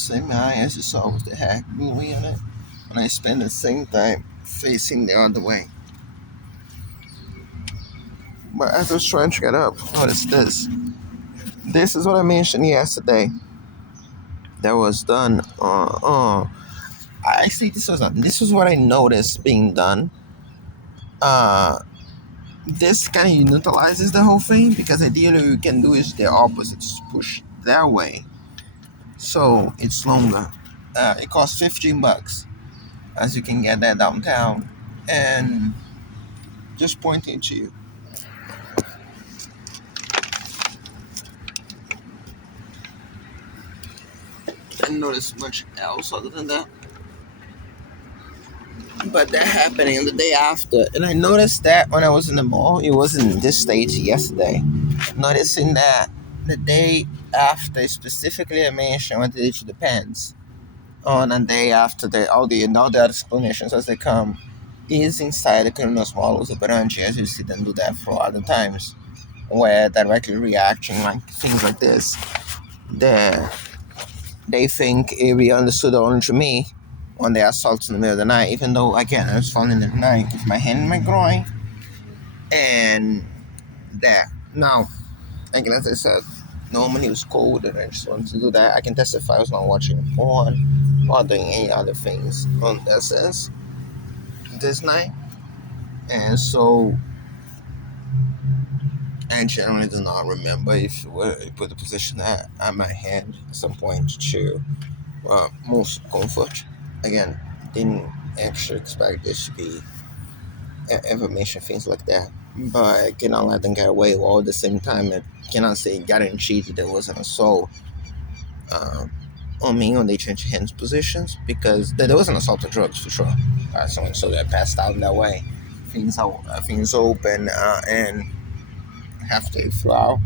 same eye as you saw with the hack movie on it. When I spend the same time facing the other way. But as I was trying to get up, notice this. This is what I mentioned yesterday. That was done. I see this was what I noticed being done. Uh, this kind of neutralizes the whole thing because ideally what you can do is the opposite, just push that way. So it's longer. It costs $15, as you can get that downtown, and just pointing to you. Didn't notice much else other than that. But that happening the day after, and I noticed that when I was in the mall, it was in this stage yesterday. Noticing that the day after, specifically, I mentioned what it depends on a day after all the other explanations as they come is inside the criminal's models operandi, as you see them do that for other times, where directly reacting like things like this, that they think it be understood only to me when they assault in the middle of the night, even though again I was falling in the night with my hand in my groin and that. Now, again, as I said, normally it was cold and I just wanted to do that. I can testify I was not watching porn or doing any other things on that sense this night. And so I generally do not remember if you put the position at my hand at some point to most comfort. Again, didn't actually expect this to be information, things like that. But I cannot let them get away all at the same time. I cannot say guaranteed that there was an assault on me when they changed hands positions because there was an assault of drugs for sure. Someone so that passed out in that way. Things open and have to flow.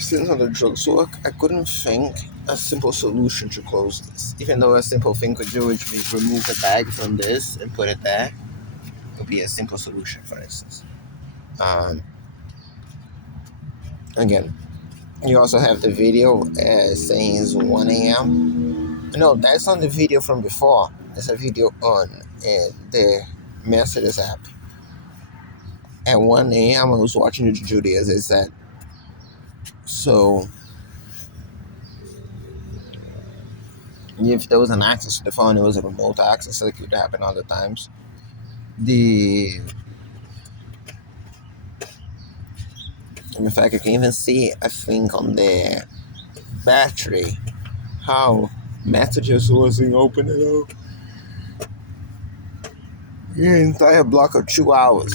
Since how the drugs work, I couldn't think a simple solution to close this. Even though a simple thing could do it would remove the bag from this and put it there, it would be a simple solution, for instance. Um, Again, you also have the video saying it's 1 a.m. No, that's on the video from before. There's a video on the Messages app. At 1 a.m., I was watching the Judy, as I said. So, if there was an access to the phone, it was a remote access, so it could happen other times. In fact, you can even see, I think, on the battery how Messages wasn't open at all. The entire block of 2 hours,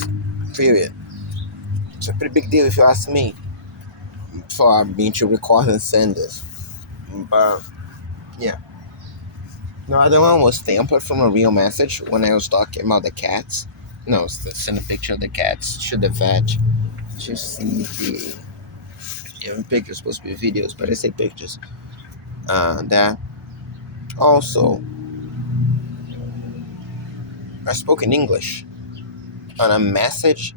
period. It's a pretty big deal if you ask me for me to record and send this. But, yeah. The other one was tempered from a real message when I was talking about the cats. No, send a picture of the cats to the vet to see the. Even pictures supposed to be videos, but I say pictures. That. Also, I spoke in English on a message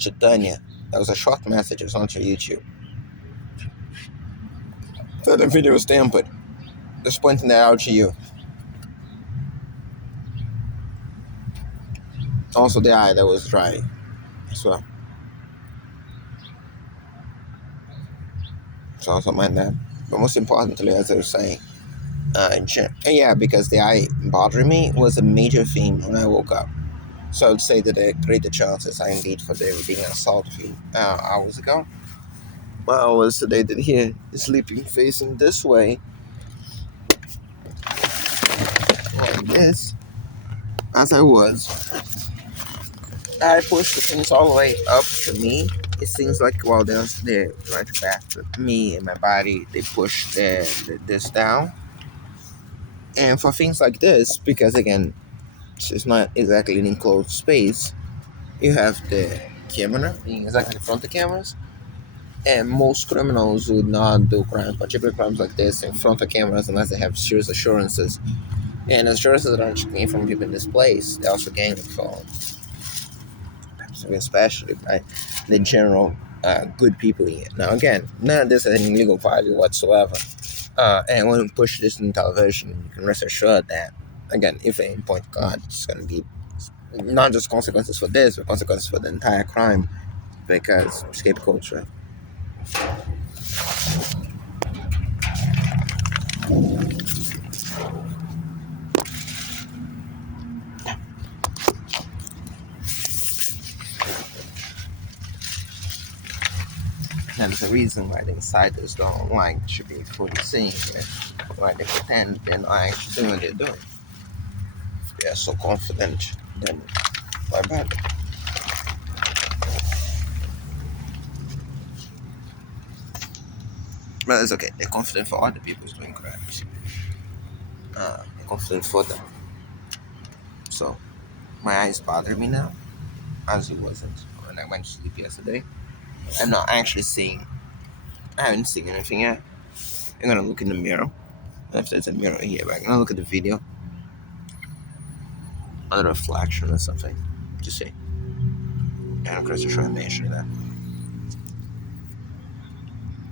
to Danya. That was a short message. It was on to YouTube. So the video was tempered. Just pointing that out to you. Also, the eye that was dry as well. So also mind that. But most importantly, as I was saying, because the eye bothering me was a major theme when I woke up. So I would say that there are greater chances I indeed for there being an assault a few hours ago. But I was sedated here, sleeping facing this way, like this, as I was. I pushed the things all the way up to me. It seems like while they're right back to me and my body, they push this down. And for things like this, because again, it's not exactly an enclosed space, you have the camera being exactly in front of the cameras. And most criminals would not do crimes, particular crimes like this, in front of cameras unless they have serious assurances. And assurances that aren't gained from people in this place, they also gain from, especially by the general good people in it. Now, again, none of this has any legal value whatsoever. And when we push this in television, you can rest assured that, again, if at any point God, it's going to be not just consequences for this, but consequences for the entire crime because escape culture. And there's a reason why the insiders don't like to be fully seen, why they pretend they're not actually doing what they're doing. They're so confident, then why bother? But it's okay. They're confident for other people's doing crimes. They're confident for them. So my eyes bother me now, as it wasn't when I went to sleep yesterday. I'm not actually seeing. I haven't seen anything yet. I'm gonna look in the mirror. If there's a mirror here, but I'm gonna look at the video, a reflection or something to see. And I'm going to try and mention that.